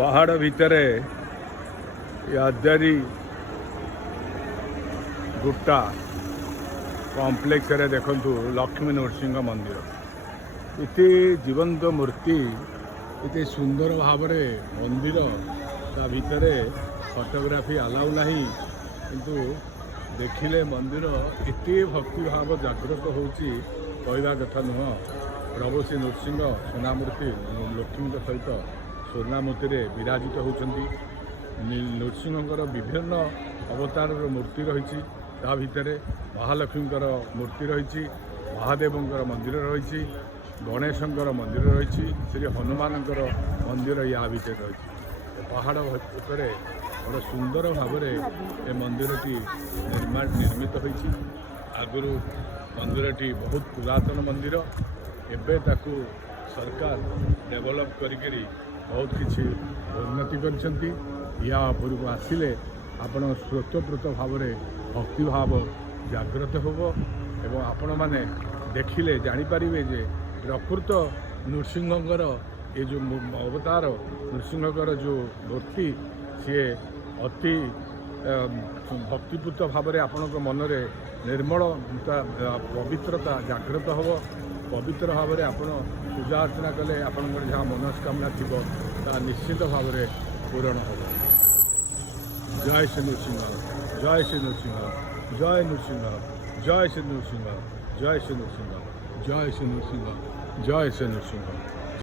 पहाड़ भितर अद्यारी गुप्ता कॉम्प्लेक्स रे देखंतु लक्ष्मी नरसिंह मंदिर इति जीवंत मूर्ति इति सुंदर भाव मंदिर ता भितर फोटोग्राफी अलाउ नहीं किंतु देखिले मंदिर इति भक्ति भाव जागृत होची कहवा कथा नुह। प्रभु श्री नरसिंह सोनामूर्ति लक्ष्मी सहित स्वर्णामूर्ति विराजित होती। नरसिंहर विभिन्न अवतार मूर्ति रही भितर महालक्ष्मी मूर्ति रही, महादेवंकर मंदिर रही, गणेशंकर मंदिर रही, श्री हनुमान मंदिर या भितर रही। पहाड़ उपर बड़ा सुंदर भाव ए मंदिरटी निर्मित होती। आगुरी मंदिरटी बहुत पुरातन मंदिर एबे ताकू सरकार डेवलप करी बहुत किसी उन्नति करछंती। या पूर्व आसिले आपण स्वतःप्रत भाव भक्ति भाव जागृत होब एवं आपण माने देखिले जानीपारे जे प्रकृत नृसिंहर ये जो अवतार नृसिंहर जो मूर्ति सी अति भक्तिपूत भाव आपण मनरे निर्मलता पवित्रता जागृत होब। पवित्र भाव में आप पूजा अर्चना कले आपंकर जहाँ मनस्कामना थी निश्चित भाव में पूरण हो। जय श्री नृसिंह, जय श्री नृसिंह, जय नृसिंह, जय श्री नृसिंह, जय श्री नृसिंह, जय श्री नृसिंह, जय श्री नृसिंह।